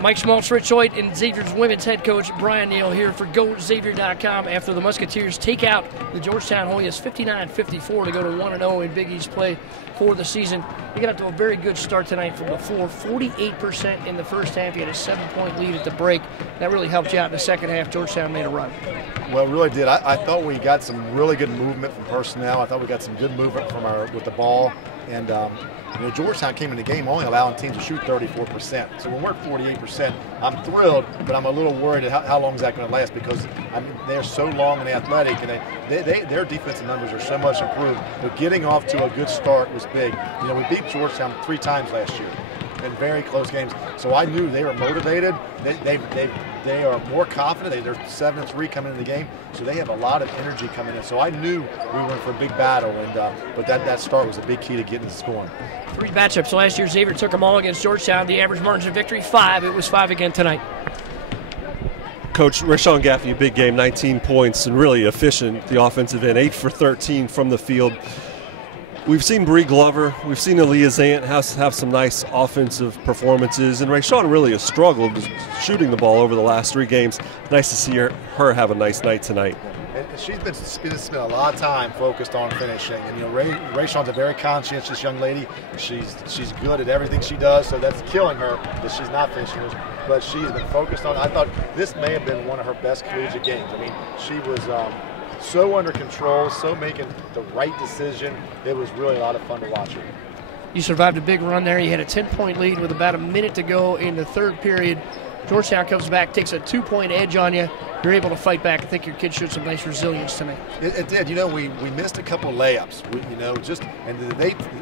Mike Schmaltz, Rich Hoyt, and Xavier's women's head coach Brian Neal here for GoXavier.com after the Musketeers take out the Georgetown Hoyas 59-54 to go to 1-0 in Big East play for the season. They got off to a very good start tonight from the floor, 48% in the first half. You had a 7-point lead at the break. That really helped you out in the second half. Georgetown made a run. Well, it really did. I thought we got some really good movement from personnel. I thought we got some good movement from with the ball. And Georgetown came in the game only allowing teams to shoot 34%. So when we're at 48%, I'm thrilled, but I'm a little worried how long is that going to last, because they're so long and athletic, and their defensive numbers are so much improved. But getting off to a good start was big. We beat Georgetown 3 times last year in very close games. So I knew they were motivated. They are more confident. They're 7-3 coming into the game, so they have a lot of energy coming in. So I knew we were in for a big battle, and but that start was a big key to getting the scoring. 3 matchups last year. Xavier took them all against Georgetown. The average margin of victory 5. It was 5 again tonight. Coach, Rashawn Gaffney, big game, 19 points, and really efficient. The offensive end, 8 for 13 from the field. We've seen Bree Glover, we've seen Aaliyah Zant have some nice offensive performances, and Rashawn really has struggled shooting the ball over the last 3 games. Nice to see her have a nice night tonight. And she's been spent a lot of time focused on finishing. And Rashawn's a very conscientious young lady. She's good at everything she does, so that's killing her that she's not finishing. But she's been focused on. I thought this may have been one of her best collegiate games. She was so under control, so making the right decision. It was really a lot of fun to watch her. You survived a big run there. You had a 10-point lead with about a minute to go in the third period. Georgetown comes back, takes a 2-point edge on you. You're able to fight back. I think your kids showed some nice resilience tonight. It did. We missed a couple layups.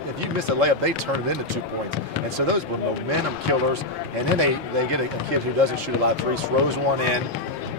If you miss a layup, they turn it into 2 points. And so those were momentum killers. And then they get a kid who doesn't shoot a lot of threes, throws one in.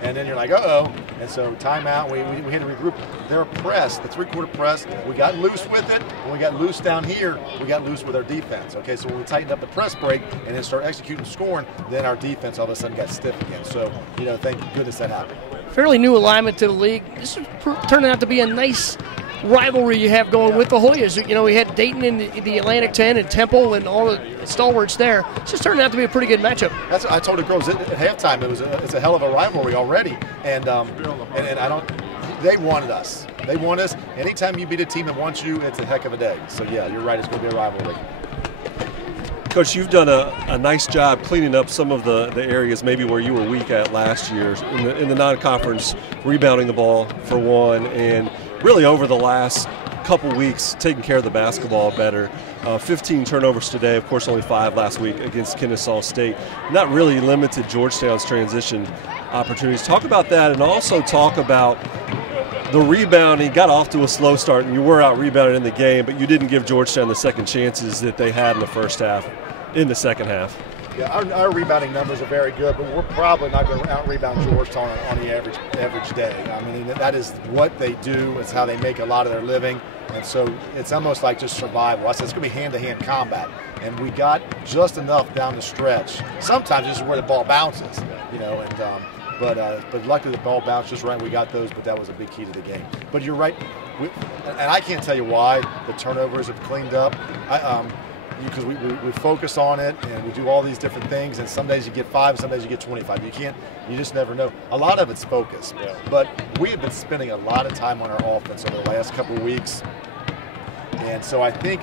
And then you're like, uh-oh. And so timeout, we had to regroup. They're pressed, the 3-quarter press. We got loose with it. When we got loose down here, we got loose with our defense. Okay, so when we tightened up the press break and then start executing scoring, then our defense all of a sudden got stiff again. So, thank goodness that happened. Fairly new alignment to the league. This is turning out to be a nice rivalry you have going with the Hoyas. We had Dayton in the Atlantic 10 and Temple and all the stalwarts there. It's just turning out to be a pretty good matchup. That's what I told the girls at halftime. It's a hell of a rivalry already, and they wanted us. They want us. Anytime you beat a team that wants you, it's a heck of a day. So yeah, you're right. It's going to be a rivalry. Coach, you've done a nice job cleaning up some of the areas maybe where you were weak at last year in the non-conference, rebounding the ball for one, and really over the last couple weeks taking care of the basketball better. 15 turnovers today, of course only 5 last week against Kennesaw State. And that really limited Georgetown's transition opportunities. Talk about that, and also talk about the rebounding. Got off to a slow start, and you were out rebounded in the game, but you didn't give Georgetown the second chances that they had in the first half, in the second half. Yeah, our rebounding numbers are very good, but we're probably not going to out-rebound Georgetown on the average day. That is what they do. It's how they make a lot of their living, and so it's almost like just survival. I said it's going to be hand-to-hand combat, and we got just enough down the stretch. Sometimes this is where the ball bounces, But luckily the ball bounced just right. We got those, but that was a big key to the game. But you're right, and I can't tell you why the turnovers have cleaned up. Because we focus on it and we do all these different things, and some days you get 5, some days you get 25. You just never know. A lot of it's focus. Yeah. But we have been spending a lot of time on our offense over the last couple of weeks, and so I think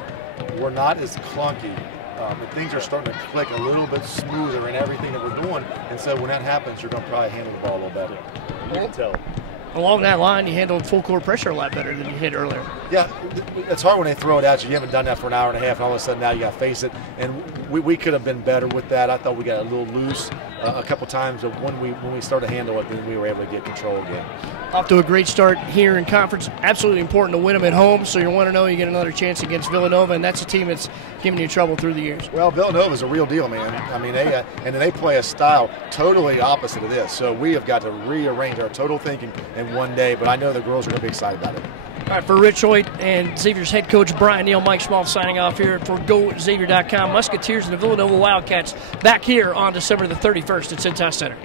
we're not as clunky. And things are starting to click a little bit smoother in everything that we're doing, and so when that happens, you're going to probably handle the ball a little better. You can tell. Along that line, you handled full court pressure a lot better than you did earlier. Yeah, it's hard when they throw it at you. You haven't done that for an hour and a half, and all of a sudden now you got to face it. And we could have been better with that. I thought we got a little loose a couple times, but when we started to handle it, then we were able to get control again. Off to a great start here in conference. Absolutely important to win them at home, so you want to know you get another chance against Villanova, and that's a team that's given you trouble through the years. Well, Villanova's a real deal, man. They play a style totally opposite of this, so we have got to rearrange our total thinking in one day, but I know the girls are going to be excited about it. All right, for Rich Hoyt and Xavier's head coach Brian Neal, Mike Schmaltz signing off here for GoXavier.com. Musketeers and the Villanova Wildcats back here on December the 31st at Cintas Center.